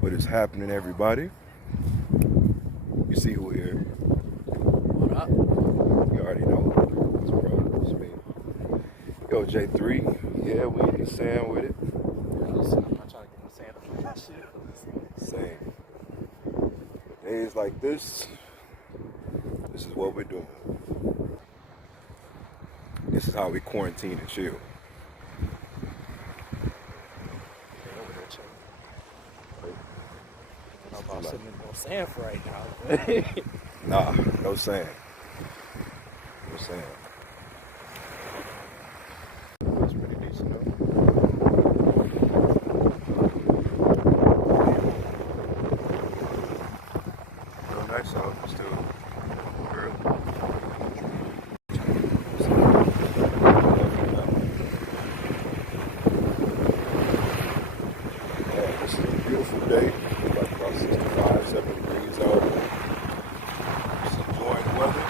What is happening, everybody? You see who here? What up? You already know. It's bro. It's me. Yo, J3. Yeah, we in the sand with it. I'm not trying to get no sand on that shit. Same. Days like this is what we're doing. This is how we quarantine and chill. Over there chilling. I don't know about sitting in no sand for right now. Nah, no sand. No sand. That's pretty decent though. Real nice out. Still early. Yeah, this is a beautiful day. Like about 65, 70 degrees out. Just enjoying the weather.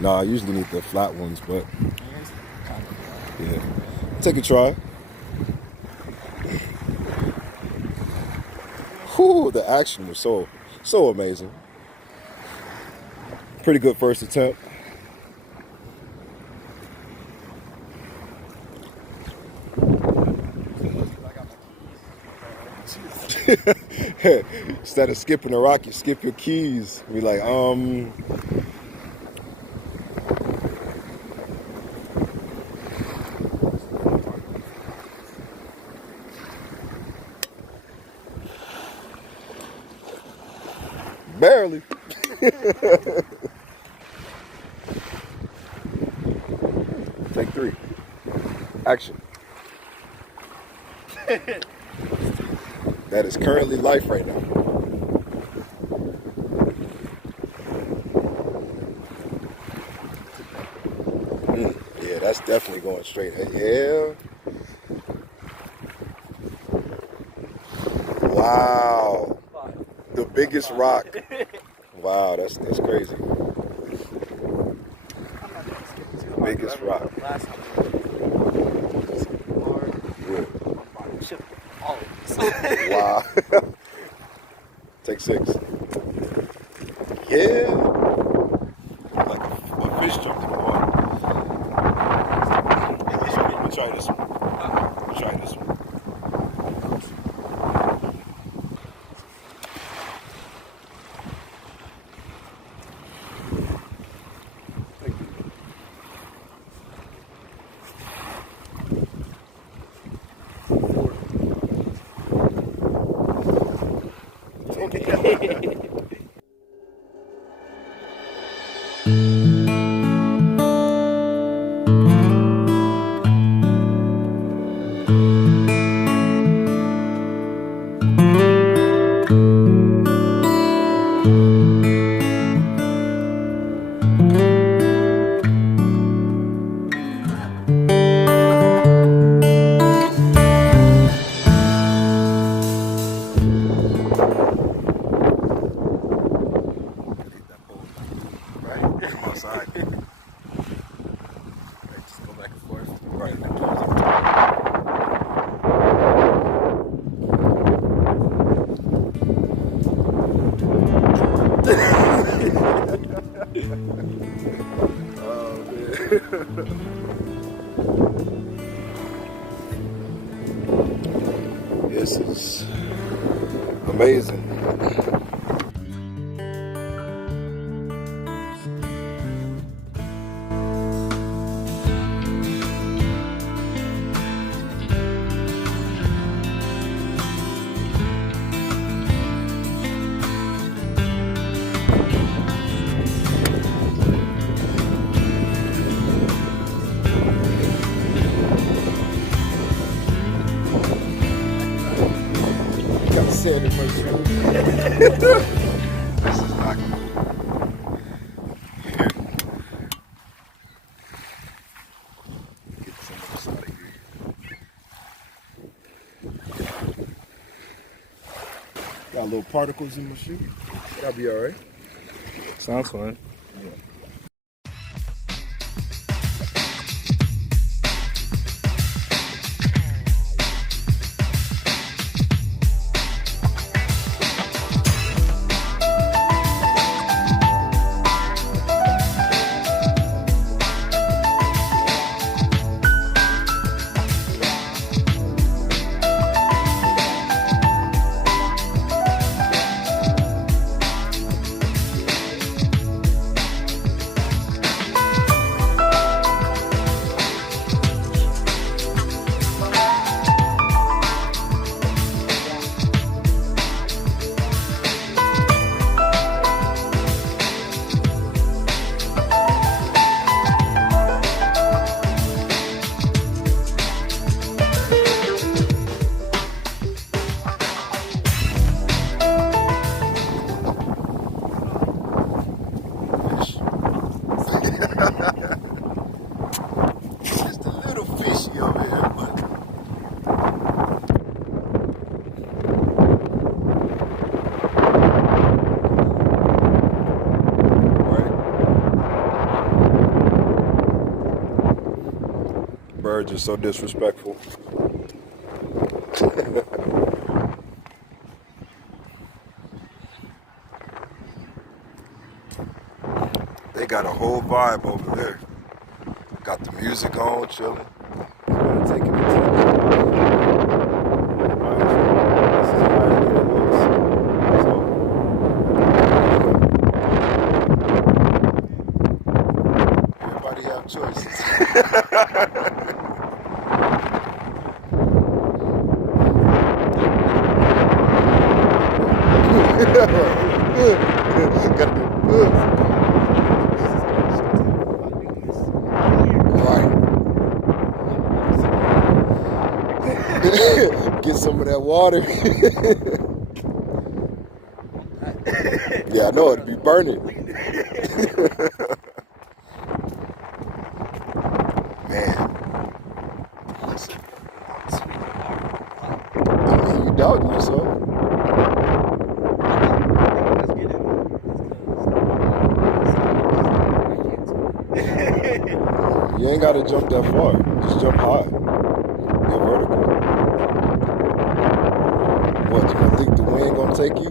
Nah, I usually need the flat ones, but yeah. Take a try. Whew, the action was so amazing. Pretty good first attempt. Instead of skipping the rock, you skip your keys. Be like, barely. Take 3. Action. That is currently life right now. Yeah, that's definitely going straight. Yeah. Wow. The biggest rock. Wow, that's crazy. The biggest rock. Wow. Take 6. Yeah. Like a fish jumped in the water. Let me try this one. Let me try this one. Outside. Just go back and forth. Right. Oh man. This is amazing. said it was true. This is not cool. Get some of this out of here. Got little particles in my shoe. That'll be alright. Sounds fun. Yeah. Just a little fishy over here, but right. Birds are so disrespectful. They got a whole vibe over there. Got the music on, chilling. Taking the This is how it looks. So, everybody have choices. Got the right. Get some of that water. Yeah, I know it'd be burning. Man. Listen. I mean, you doubting yourself. You ain't gotta jump that far. Just jump high. Go vertical. What, you gonna think the wind gonna take you?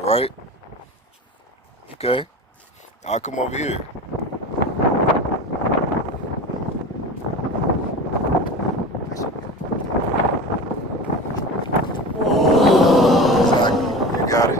Right? Okay. I'll come over here. Exactly. You got it.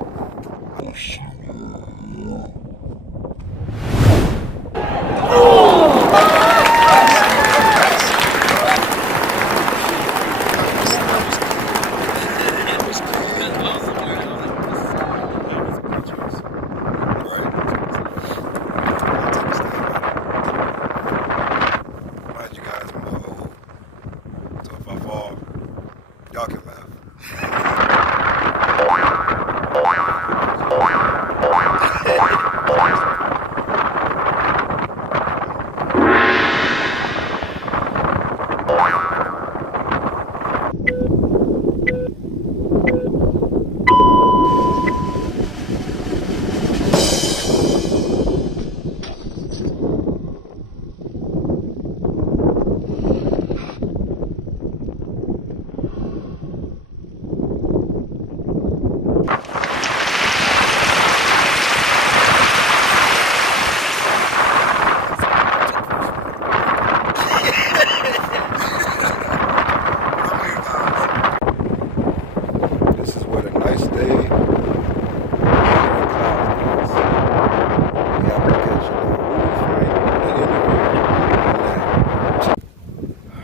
Y'all can laugh.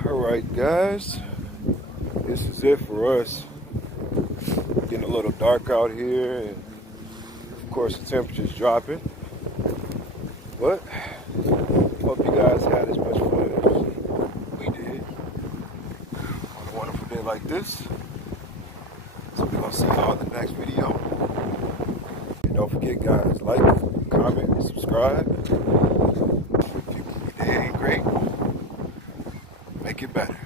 Alright guys, this is it for us. Getting a little dark out here, and of course the temperature's dropping. But hope you guys had as much fun as we did. this. So we're gonna see y'all in the next video. And don't forget, guys, like, comment, and subscribe. If it ain't great, make it better.